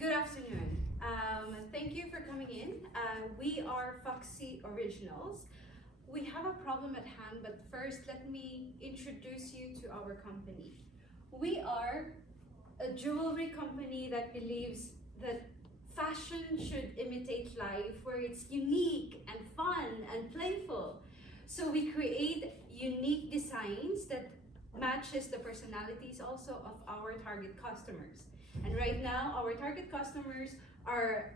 Good afternoon. Thank you for coming in. We are Foxy Originals. We have a problem at hand, but first let me introduce you to our company. We are a jewelry company that believes that fashion should imitate life, where it's unique and fun and playful. So we create unique designs that matches the personalities also of our target customers. And right now, our target customers are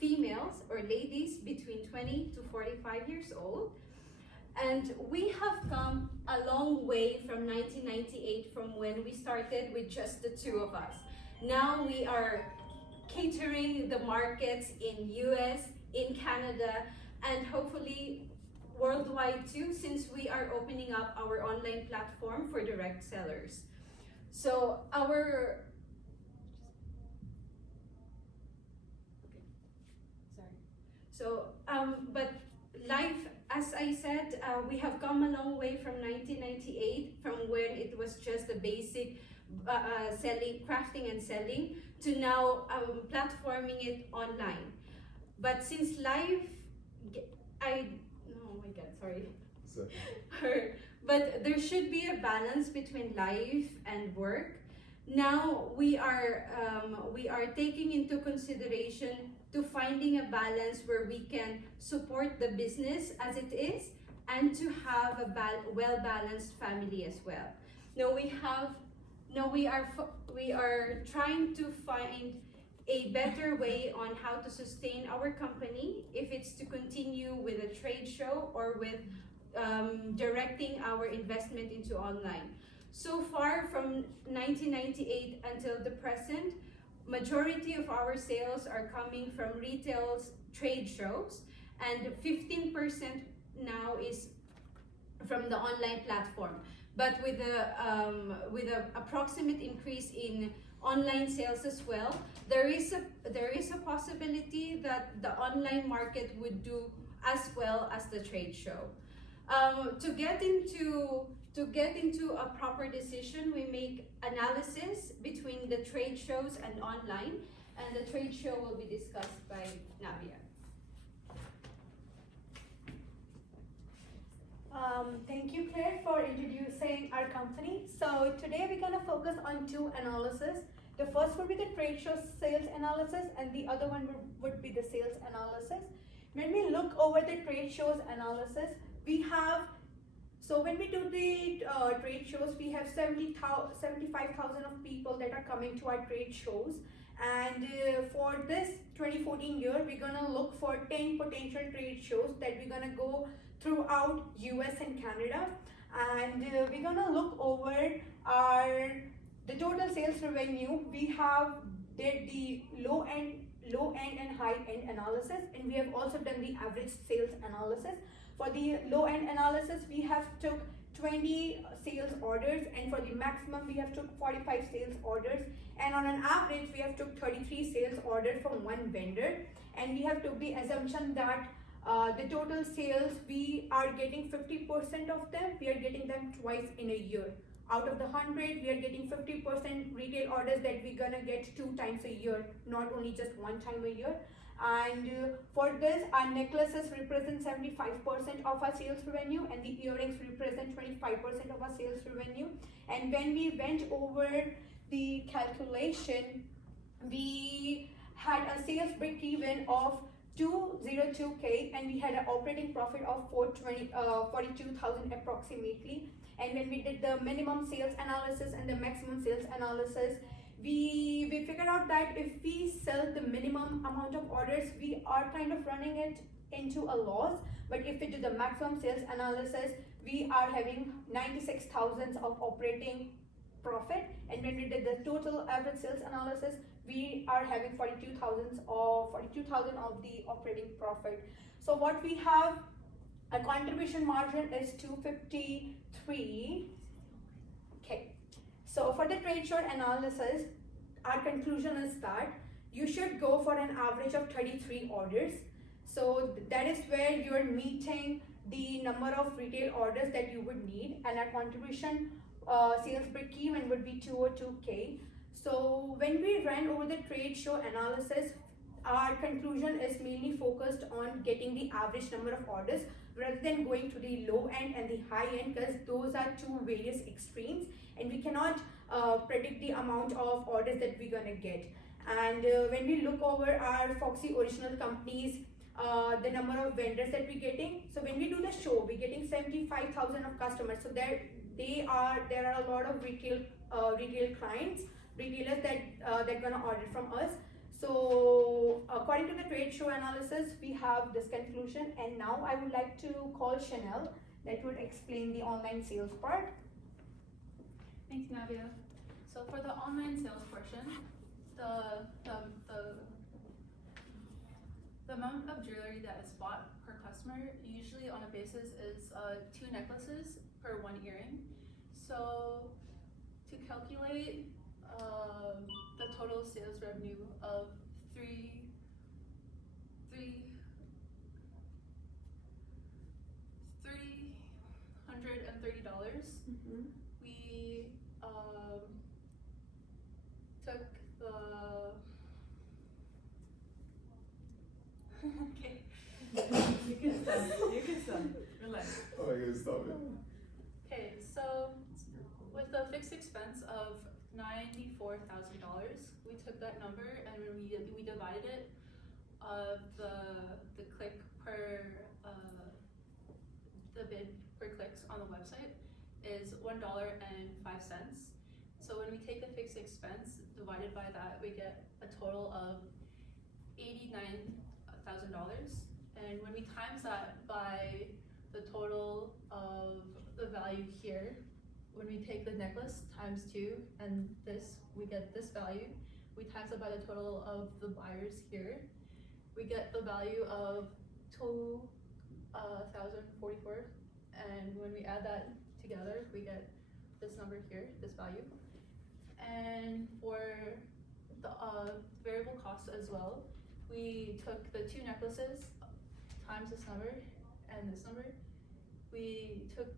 females or ladies between 20 to 45 years old. And we have come a long way from 1998, from when we started with just the two of us. Now we are catering the markets in US, in Canada, and hopefully worldwide too, since we are opening up our online platform for direct sellers. So but life, as I said, we have come a long way from 1998, from when it was just the basic selling, crafting and selling, to now platforming it online. But since life, oh my God, sorry. But there should be a balance between life and work. Now we are taking into consideration to finding a balance where we can support the business as it is and to have a well-balanced family as well. Now we are trying to find a better way on how to sustain our company, if it's to continue with a trade show or with directing our investment into online. So far, from 1998 until the present, majority of our sales are coming from retail trade shows, and 15% now is from the online platform. But with a approximate increase in online sales as well, there is a possibility that the online market would do as well as the trade show. To get into a proper decision, we make analysis between the trade shows and online, and the trade show will be discussed by Navia. Thank you, Claire, for introducing our company. So today we're going to focus on two analyses. The first would be the trade show sales analysis, and the other one would be the sales analysis. When we look over the trade shows analysis, when we do the trade shows, we have 75,000 of people that are coming to our trade shows. And for this 2014 year, we're gonna look for 10 potential trade shows that we're gonna go throughout US and Canada. And we're gonna look over the total sales revenue. We have did the low end and high end analysis, and we have also done the average sales analysis. For the low end analysis, we have took 20 sales orders, and for the maximum we have took 45 sales orders, and on an average we have took 33 sales orders from one vendor. And we have took the assumption that the total sales, we are getting 50% of them, we are getting them twice in a year. Out of the 100, we are getting 50% retail orders that we're gonna get 2 times a year, not only just 1 time a year. And for this, our necklaces represent 75% of our sales revenue, and the earrings represent 25% of our sales revenue. And when we went over the calculation, we had a sales break even of 202K, and we had an operating profit of 42,000 approximately. And when we did the minimum sales analysis and the maximum sales analysis, we figured out that if we sell the minimum amount of orders, we are kind of running it into a loss. But if we do the maximum sales analysis, we are having 96,000 of operating profit. And when we did the total average sales analysis, we are having 42,000 of the operating profit. So what we have, a contribution margin is 253. Okay. So for the trade show analysis, our conclusion is that you should go for an average of 33 orders. So that is where you're meeting the number of retail orders that you would need, and our contribution sales break even would be 202K. So when we ran over the trade show analysis, our conclusion is mainly focused on getting the average number of orders rather than going to the low end and the high end, because those are two various extremes and we cannot predict the amount of orders that we're gonna get. And when we look over our Foxy original companies, the number of vendors that we're getting, so when we do the show, we're getting 75,000 of customers. So there are a lot of retail clients, retailers that gonna order from us. So according to the trade show analysis, we have this conclusion, and now I would like to call Chanel that would explain the online sales part. Thanks, Navia. So for the online sales portion, the amount of jewelry that is bought per customer usually on a basis is 2 necklaces per 1 earring. So to calculate the total sales revenue of $330, we took the okay. You can stop. Relax. Oh, I gotta stop it. Okay, so with a fixed expense of $94,000, we took that number and we divided it. The click per the bid per clicks on the website is $1.05. So when we take the fixed expense divided by that, we get a total of $89,000. And when we times that by the total of the value here, when we take the necklace times 2 and this, we get this value. We times it by the total of the buyers here. We get the value of 2,044. And when we add that together, we get this number here, this value. And for the variable cost as well, we took the 2 necklaces times this number and this number. We took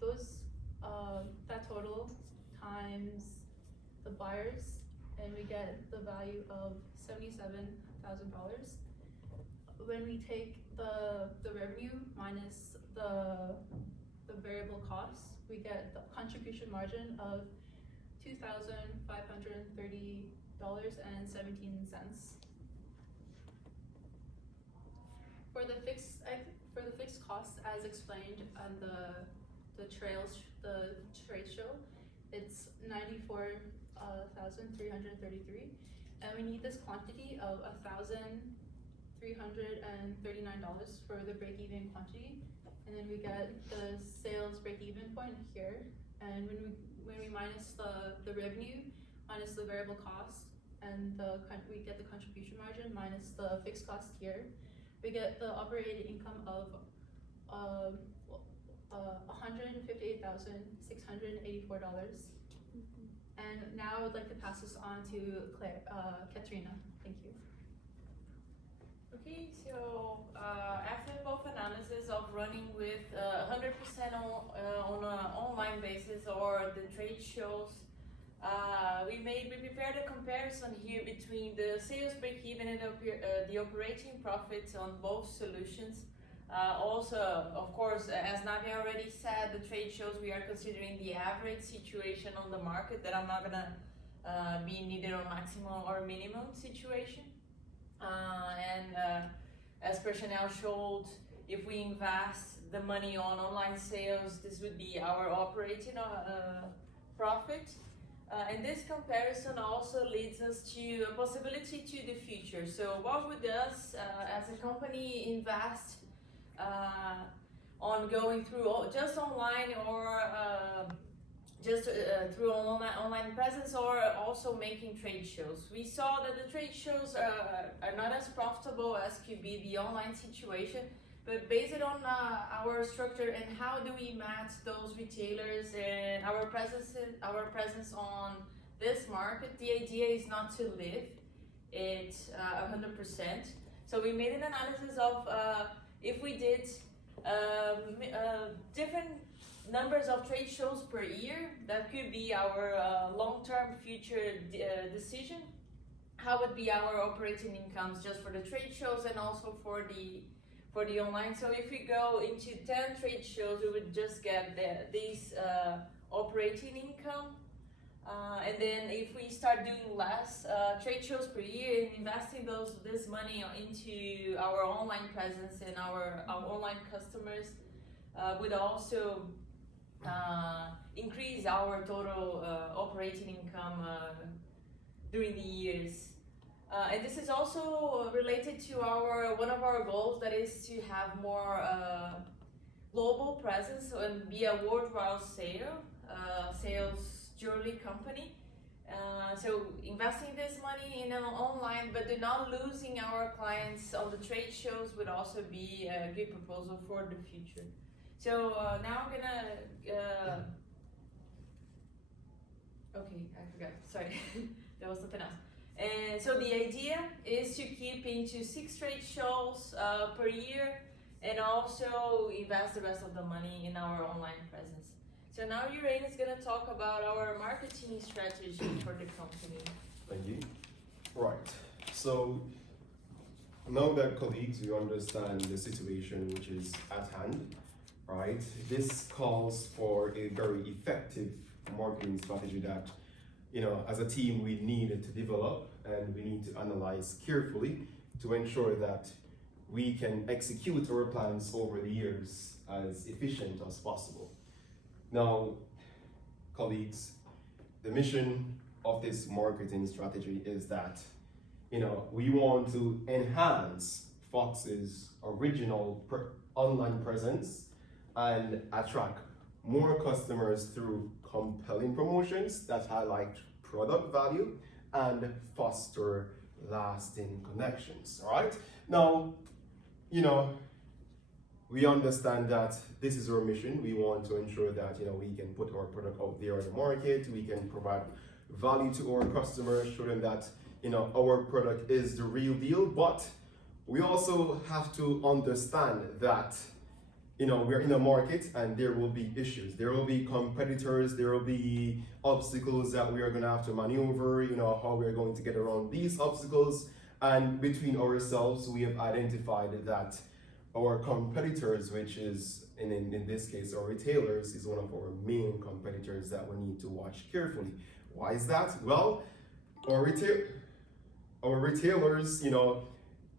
those that total times the buyers, and we get the value of $77,000. When we take the revenue minus the variable costs, we get the contribution margin of $2,530.17. For the fixed costs, as explained on the trade show, it's $94,333, and we need this quantity of $1,339 for the break-even quantity, and then we get the sales break-even point here. And when we minus the revenue minus the variable cost, and we get the contribution margin minus the fixed cost here, we get the operating income of $158,684. And now I would like to pass this on to Katrina. Thank you. Okay, so after both analysis of running with 100% on an online basis or the trade shows, we prepared a comparison here between the sales break-even and the operating profits on both solutions. Also, of course, as Navia already said, the trade shows we are considering the average situation on the market, that I'm not gonna be neither a maximum or minimum situation. As Chanel showed, if we invest the money on online sales, this would be our operating profit. And this comparison also leads us to a possibility to the future. So what would us as a company invest on going through just online, or just through online presence, or also making trade shows? We saw that the trade shows are not as profitable as could be the online situation, but based on our structure and how do we match those retailers and our presence on this market, the idea is not to live it 100%. So we made an analysis of if we did different numbers of trade shows per year. That could be our long-term future decision. How would be our operating incomes just for the trade shows and also for the online. So if we go into 10 trade shows, we would just get these operating income. And then if we start doing less trade shows per year and investing this money into our online presence and our online customers, would also increase our total operating income during the years. And this is also related to one of our goals, that is to have more global presence and be a worldwide sales jewelry company. So investing this money in an online, but not losing our clients on the trade shows would also be a good proposal for the future. So now I'm gonna. Okay, I forgot. Sorry, that was something else. And so the idea is to keep into 6 trade shows per year, and also invest the rest of the money in our online presence. So now Uhraine is going to talk about our marketing strategy for the company. Thank you. Right. So now that colleagues, you understand the situation which is at hand, right? This calls for a very effective marketing strategy that, as a team we need to develop, and we need to analyze carefully to ensure that we can execute our plans over the years as efficient as possible. Now, colleagues, the mission of this marketing strategy is that, we want to enhance Fox's original online presence and attract more customers through compelling promotions that highlight product value and foster lasting connections. All right. Now, we understand that this is our mission. We want to ensure that we can put our product out there in the market. We can provide value to our customers, show them that our product is the real deal. But we also have to understand that we're in a market and there will be issues. There will be competitors, there will be obstacles that we are going to have to maneuver, how we're going to get around these obstacles. And between ourselves, we have identified that our competitors, which is, in this case, our retailers, is one of our main competitors that we need to watch carefully. Why is that? Well, our retailers,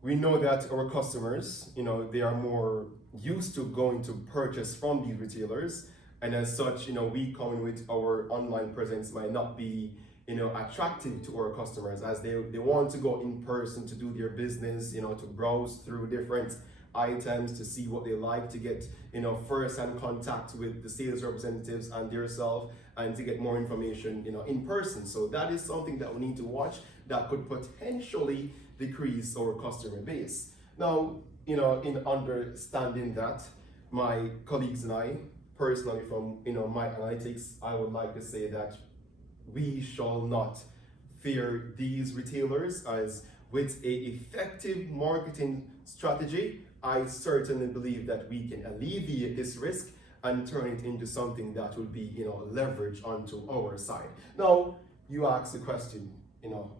we know that our customers, they are more used to going to purchase from these retailers, and as such, we coming with our online presence might not be attractive to our customers, as they want to go in person to do their business, to browse through different items, to see what they like, to get first-hand contact with the sales representatives and themselves, and to get more information in person. So that is something that we need to watch, that could potentially decrease our customer base. Now, in understanding that, my colleagues and I, personally from my analytics, I would like to say that we shall not fear these retailers, as with a effective marketing strategy, I certainly believe that we can alleviate this risk and turn it into something that will be leverage onto our side. Now, you ask the question,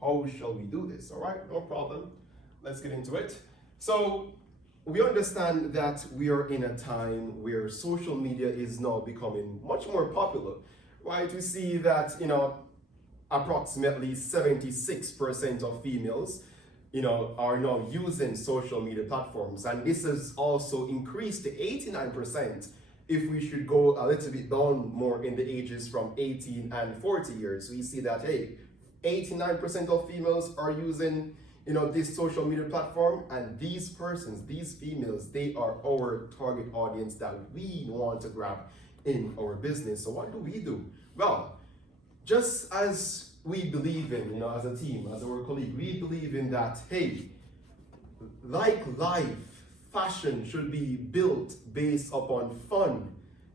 how shall we do this? All right, no problem. Let's get into it. So we understand that we are in a time where social media is now becoming much more popular, right? We see that, approximately 76% of females, are now using social media platforms. And this has also increased to 89% if we should go a little bit down more in the ages from 18 and 40 years. We see that, hey, 89% of females are using this social media platform, and these persons, these females, they are our target audience that we want to grab in our business. So what do? Well, just as we believe in, as a team, as our colleague, we believe in that, hey, like life, fashion should be built based upon fun.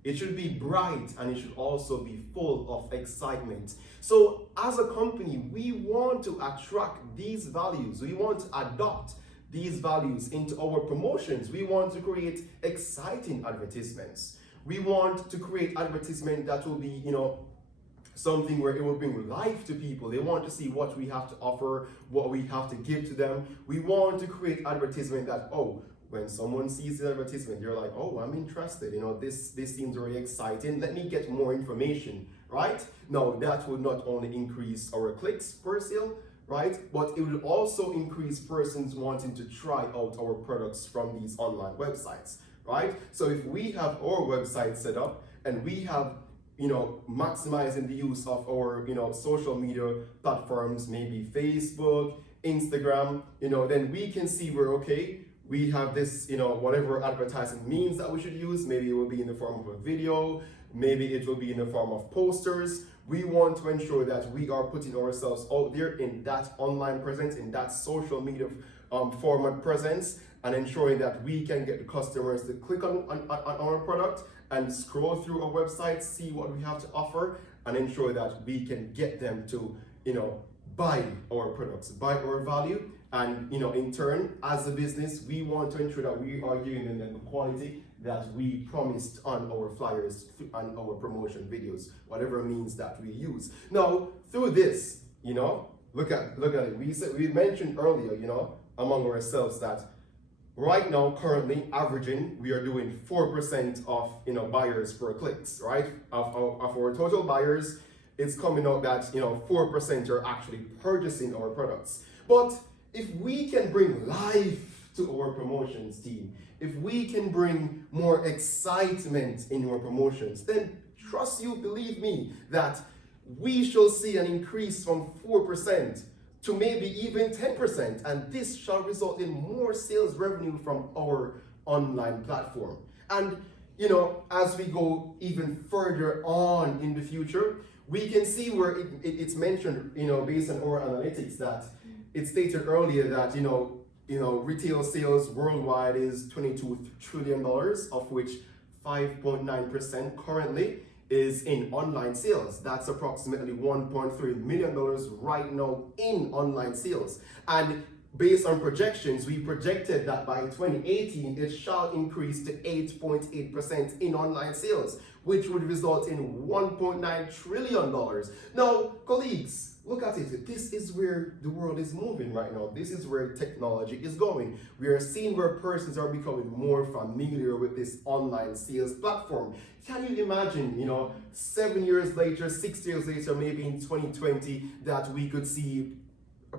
It should be bright, and it should also be full of excitement. So as a company, we want to attract these values. We want to adopt these values into our promotions. We want to create exciting advertisements. We want to create advertisement that will be, something where it will bring life to people. They want to see what we have to offer, what we have to give to them. We want to create advertisement that, when someone sees the advertisement, you're like, I'm interested. This seems very exciting. Let me get more information, right? Now, that will not only increase our clicks per sale, right? But it will also increase persons wanting to try out our products from these online websites, right? So if we have our website set up and we have maximizing the use of our, social media platforms, maybe Facebook, Instagram, then we can see where, okay, we have this, whatever advertising means that we should use. Maybe it will be in the form of a video, maybe it will be in the form of posters. We want to ensure that we are putting ourselves out there in that online presence, in that social media format presence, and ensuring that we can get the customers to click on our product and scroll through our website, see what we have to offer, and ensure that we can get them to, buy our products, buy our value. And, in turn, as a business, we want to ensure that we are giving them the quality that we promised on our flyers and our promotion videos, whatever means that we use. Now, through this, look at it. We mentioned earlier, among ourselves that right now, currently averaging, we are doing 4% of buyers per clicks, right? Of our total buyers, it's coming out that 4% are actually purchasing our products. But if we can bring life to our promotions team, if we can bring more excitement in our promotions, then trust you, believe me, that we shall see an increase from 4% to maybe even 10%, and this shall result in more sales revenue from our online platform. And as we go even further on in the future, we can see where it's mentioned, based on our analytics, that it stated earlier that retail sales worldwide is $22 trillion, of which 5.9% currently is in online sales. That's approximately $1.3 million right now in online sales. And based on projections, we projected that by 2018, it shall increase to 8.8% in online sales, which would result in $1.9 trillion. Now, colleagues, look at it. This is where the world is moving right now. This is where technology is going. We are seeing where persons are becoming more familiar with this online sales platform. Can you imagine, 7 years later, 6 years later, maybe in 2020, that we could see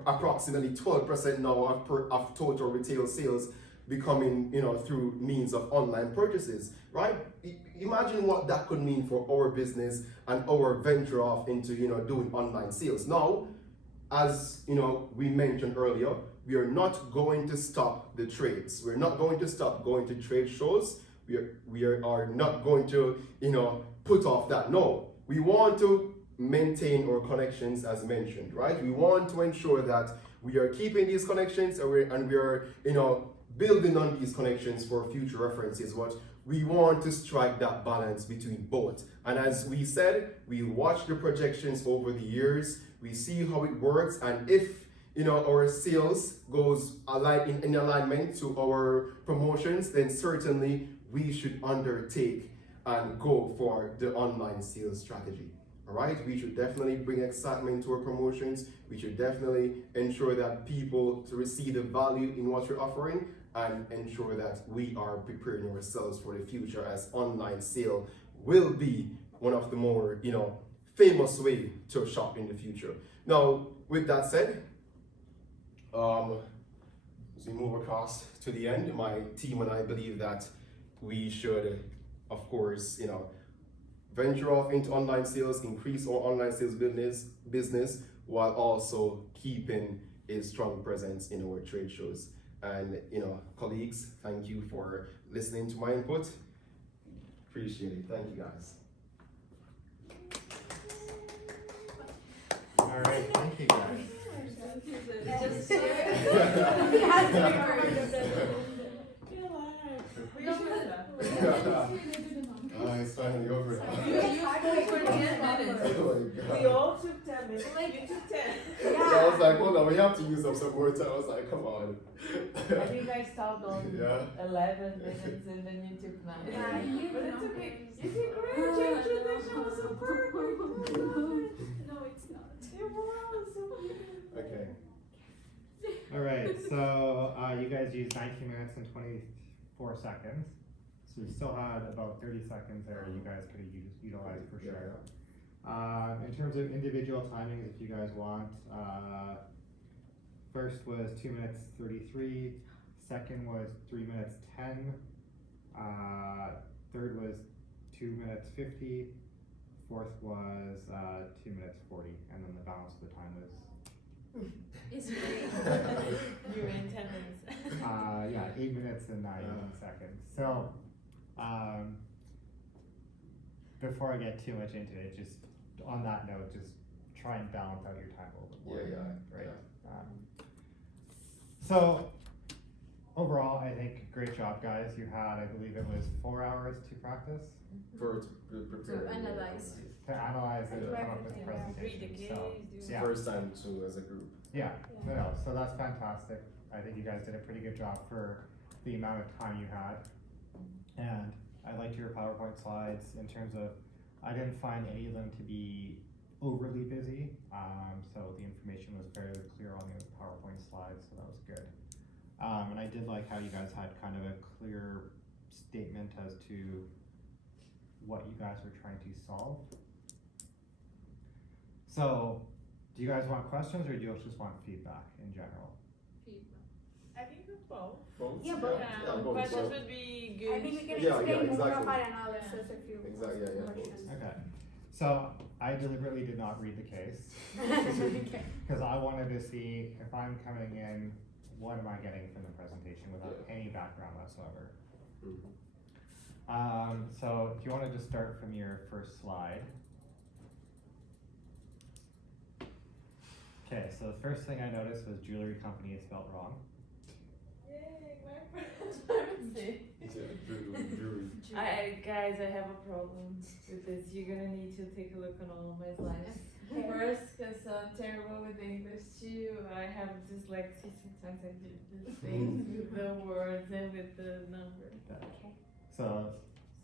approximately 12% now of total retail sales becoming, through means of online purchases, right? Imagine what that could mean for our business and our venture off into, doing online sales. Now, as, we mentioned earlier, we are not going to stop the trades. We're not going to stop going to trade shows. We are not going to, put off that. No, we want to maintain our connections as mentioned, right? We want to ensure that we are keeping these connections and we are, building on these connections for future references. But we want to strike that balance between both. And as we said, we watch the projections over the years, we see how it works, and if our sales goes in alignment to our promotions, then certainly we should undertake and go for the online sales strategy. All right, we should definitely bring excitement to our promotions. We should definitely ensure that people to receive the value in what you're offering, and ensure that we are preparing ourselves for the future, as online sale will be one of the more, famous way to shop in the future. Now, with that said, as we move across to the end, my team and I believe that we should, of course, venture off into online sales, increase our online sales business while also keeping a strong presence in our trade shows. And colleagues, thank you for listening to my input. Appreciate it. Thank you, guys. All right, thank you, guys. It's finally over. We all took 10 minutes. You took 10. I was like, hold on, we have to use up some more time. I was like, come on. I think I stopped on Yeah. 11 minutes and then you took 9. Yeah, you But it's know. okay. You did great. Your introduction was so perfect. No, it's not. It was so beautiful. Okay. All right, so you guys used 19 minutes and 24 seconds. So you still had about 30 seconds there you guys could have utilized for sure. In terms of individual timings, if you guys want, first was 2 minutes 33, second was 3 minutes 10, third was 2 minutes 50, fourth was 2 minutes 40, and then the balance of the time was It's great. You were in 10 minutes. yeah, 8 minutes and 9 seconds. So, before I get too much into it, just on that note, just try and balance out your time a little bit more. Right. So, overall, I think great job, guys. You had, I believe it was 4 hours to practice, For prepare. To analyze. to analyze and Yeah. come up with the Yeah. Read the presentation. case, So, do yeah. First time too as a group. yeah, no, so that's fantastic. I think you guys did a pretty good job for the amount of time you had. And I liked your PowerPoint slides in terms of, I didn't find any of them to be overly busy. So the information was fairly clear on the PowerPoint slides, so that was good. And I did like how you guys had kind of a clear statement as to what you guys were trying to solve. So, do you guys want questions or do you just want feedback in general? I think it's both. Both? Yeah, both. both. Questions both. would be good. I think we can Yeah, explain more of exactly. our analysis if you Exactly, ask yeah, questions. Okay. So, I deliberately did not read the case. Okay. Because I wanted to see if I'm coming in, what am I getting from the presentation without any background whatsoever. So if you want to just start from your first slide. Okay, so the first thing I noticed was jewelry company is spelled wrong. Yay, my first birthday. Guys, I have a problem with this. You're gonna need to take a look on all of my slides. First, because I'm terrible with English too. I have dyslexia, sometimes I do the things with the words and with the numbers. So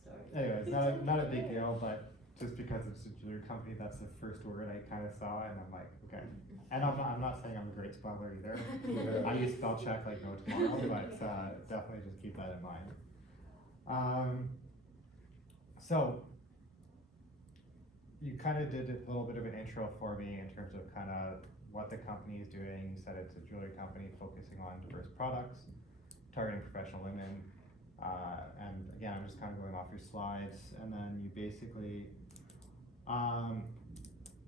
Sorry. anyways, not a big deal, but just because it's a jewelry company, that's the first word I kind of saw, and I'm like, okay. And I'm not saying I'm a great speller either. Yeah. I use spell check like no tomorrow, but definitely just keep that in mind. So you kind of did a little bit of an intro for me in terms of kind of what the company is doing. You said it's a jewelry company focusing on diverse products, targeting professional women. And again, I'm just kind of going off your slides, and then you basically,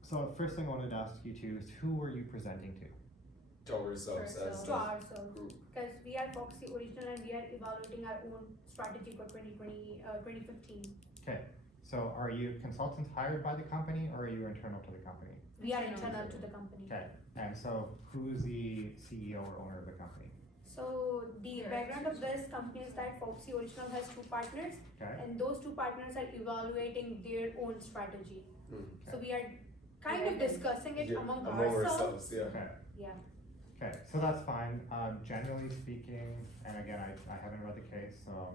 so the first thing I wanted to ask you too is who were you presenting to? To ourselves as To ourselves, group. because we are Foxy Original and we are evaluating our own strategy for 2015. Okay, so are you consultants hired by the company or are you internal to the company? We are Internal. internal to the company. Okay, and so who's the CEO or owner of the company? So the background of this company is that Foxy Original has 2 partners, Okay, and those 2 partners are evaluating their own strategy. So we are kind of Yeah. discussing it Yeah, among ourselves. yeah. okay, Yeah. okay, so that's fine. Generally speaking, and again, I haven't read the case, so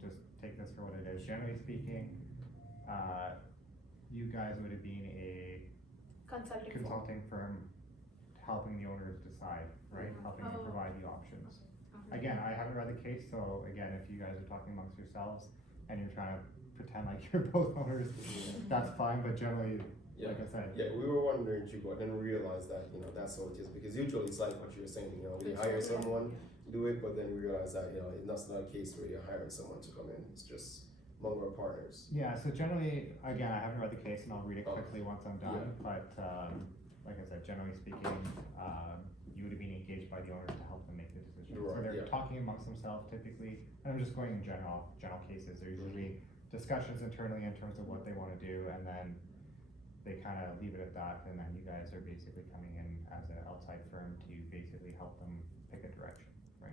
just take this for what it is. Generally speaking, you guys would have been a Consulting firm. consulting firm helping the owners decide, right? Helping them Oh. provide the options. Again, I haven't read the case, so again, if you guys are talking amongst yourselves and you're trying to pretend like you're both owners, that's fine, but generally, Yeah. like I said, Yeah, we were wondering too, but then we realized that, that's how it is. Because usually it's like what you were saying, we hire someone, do it, but then we realize that, that's not a case where you're hiring someone to come in. It's just among our partners. yeah, so generally, again, I haven't read the case and I'll read it Oh. quickly once I'm done, but, like I said, generally speaking, you would have been engaged by the owners to help them make the decision. So Right, they're yeah. talking amongst themselves typically, and I'm just going in general cases, there's usually discussions internally in terms of what they wanna do, and then they kind of leave it at that, and then you guys are basically coming in as an outside firm to basically help them pick a direction, right?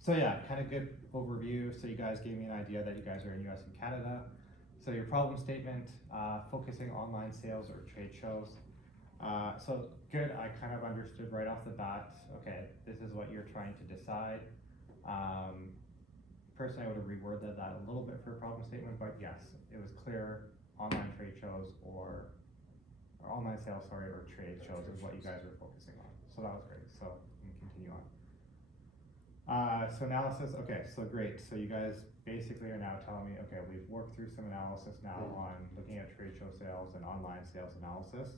So yeah, kind of good overview. So you guys gave me an idea that you guys are in US and Canada. So your problem statement, focusing online sales or trade shows. So good, I kind of understood right off the bat, okay, this is what you're trying to decide. Personally, I would have reworded that a little bit for a problem statement, but yes, it was clear, online trade shows or online sales, sorry, or trade shows is what you guys were focusing on. So that was great, so we can continue on. So analysis, okay, so great, so you guys basically are now telling me, okay, we've worked through some analysis now on looking at trade show sales and online sales analysis.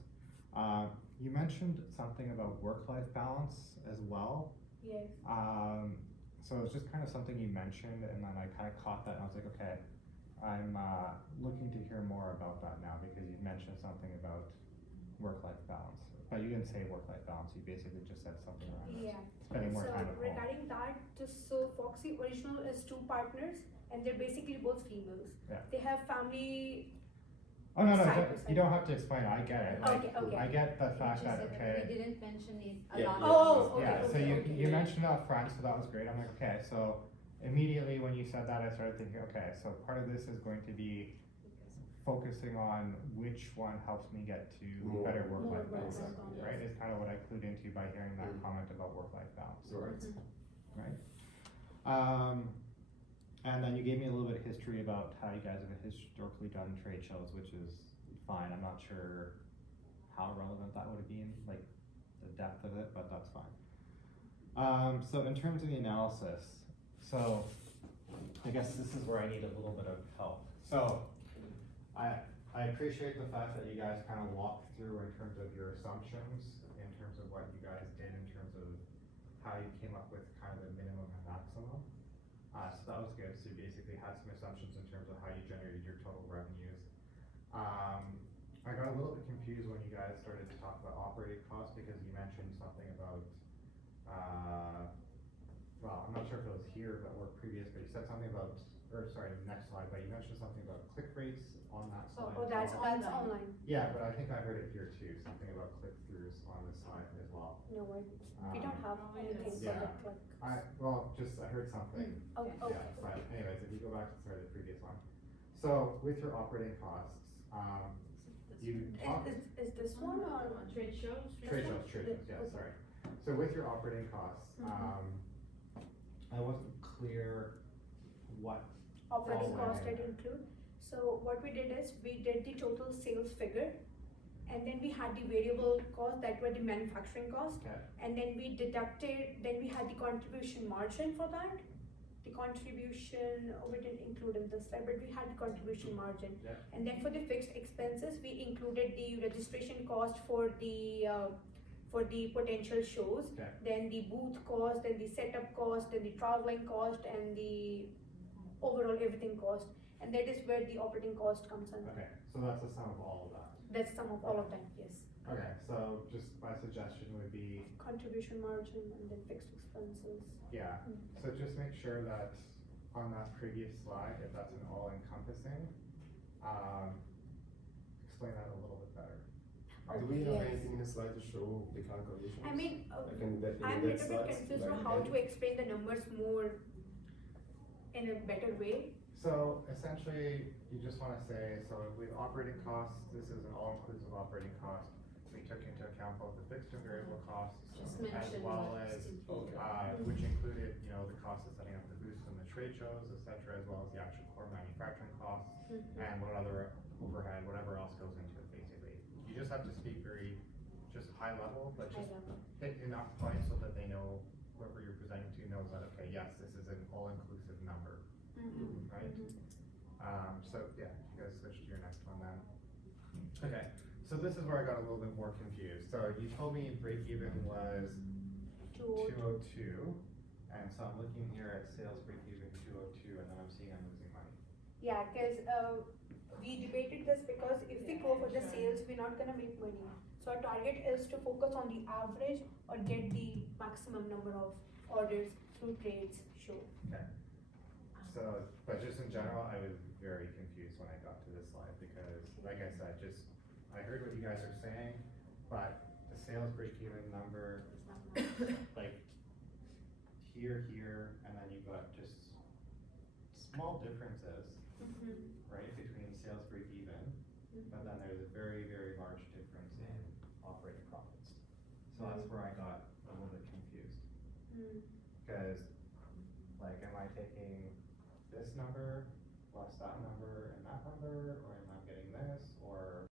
You mentioned something about work-life balance as well. Yes. So it's just kind of something you mentioned, and then I kind of caught that, and I was like, okay, I'm looking to hear more about that now because you mentioned something about work-life balance, but you didn't say work-life balance. You basically just said something around Yeah. spending more So time at home. regarding that, so Foxy Original is 2 partners, and they're basically both females. Yeah. They have family. Oh no, Side to you don't have to explain. I get it. Like, Okay, okay. I get the fact that We okay. didn't mention it a Yeah, lot. yeah. Oh, okay, Yeah, so okay, you okay. you mentioned it up front, so that was great. I'm like, okay, so immediately when you said that, I started thinking, okay, so part of this is going to be focusing on which one helps me get to More- better work-life more balance, work-life balance. right? Is kind of what I clued into by hearing that comment about work-life balance, Right. right? And then you gave me a little bit of history about how you guys have historically done trade shows, which is fine. I'm not sure how relevant that would have been, like the depth of it, but that's fine. So in terms of the analysis, so I guess this is where I need a little bit of help. So I appreciate the fact that you guys kind of walked through in terms of your assumptions, in terms of what you guys did, in terms of how you came up with kind of the minimum and maximum. So that was good. So you basically had some assumptions in terms of how you generated your total revenues. I got a little bit confused when you guys started to talk about operating costs because you mentioned something about, well, I'm not sure if it was here or previous, but you said something about, or sorry, next slide, but you mentioned something about click rates on that slide. Oh, as that's well. online. Yeah, but I think I heard it here too, something about click-throughs on this slide as well. No, we don't have anything for yeah. the click. I heard something. Oh, okay. Yeah, but anyways, if you go back to the previous one. So with your operating costs, you talked. Is this one or? Trade shows? Trade shows, yeah, sorry. So with your operating costs, I wasn't clear what Operating all cost went did in. include. So what we did is we did the total sales figure, and then we had the variable cost that were the manufacturing cost, Okay. and then we deducted. Then we had the contribution margin for that. The contribution we didn't include in this slide, but we had the contribution margin. Yeah. And then for the fixed expenses, we included the registration cost for the potential shows, Okay. then the booth cost, then the setup cost, then the traveling cost, and the overall everything cost. And that is where the operating cost comes in. Okay, so that's the sum of all of that. That's sum of all of them, yes. Okay, so just my suggestion would be, Contribution margin and then fixed expenses. yeah, so just make sure that on that previous slide, if that's an all-encompassing, explain that a little bit better. Do we have Yes. anything in the slide to show the calculations? I mean, Like in that, I'm a in that little bit slides, confused like on how end? to explain the numbers more in a better way. So essentially, you just wanna say, so with operating costs, this is an all-inclusive operating cost. We took into account both the fixed and variable costs, Just as mention well what as, is included. which included, you know, the cost of setting up the booths and the trade shows, et cetera, as well as the actual core manufacturing costs, and what other overhead, whatever else goes into it, basically. You just have to speak very, just high level, but High just level. hit enough points so that they know, whoever you're presenting to knows that, okay, yes, this is an all-inclusive number, right? So yeah, you guys switch to your next one then. Okay, so this is where I got a little bit more confused. So you told me break even was 202, and so I'm looking here at sales break even 202, and then I'm seeing I'm losing money. Yeah, because we debated this because if we go for the sales, we're not gonna make money. So our target is to focus on the average or get the maximum number of orders through trades show. Okay. So, but just in general, I was very confused when I got to this slide because, like I said, I heard what you guys are saying, but the sales break even number, like here, and then you've got just small differences, right, between sales break even, but then there's a very, very large difference in operating So that's where I got a little bit confused. Mm. Because, like, am I taking this number plus that number and that number,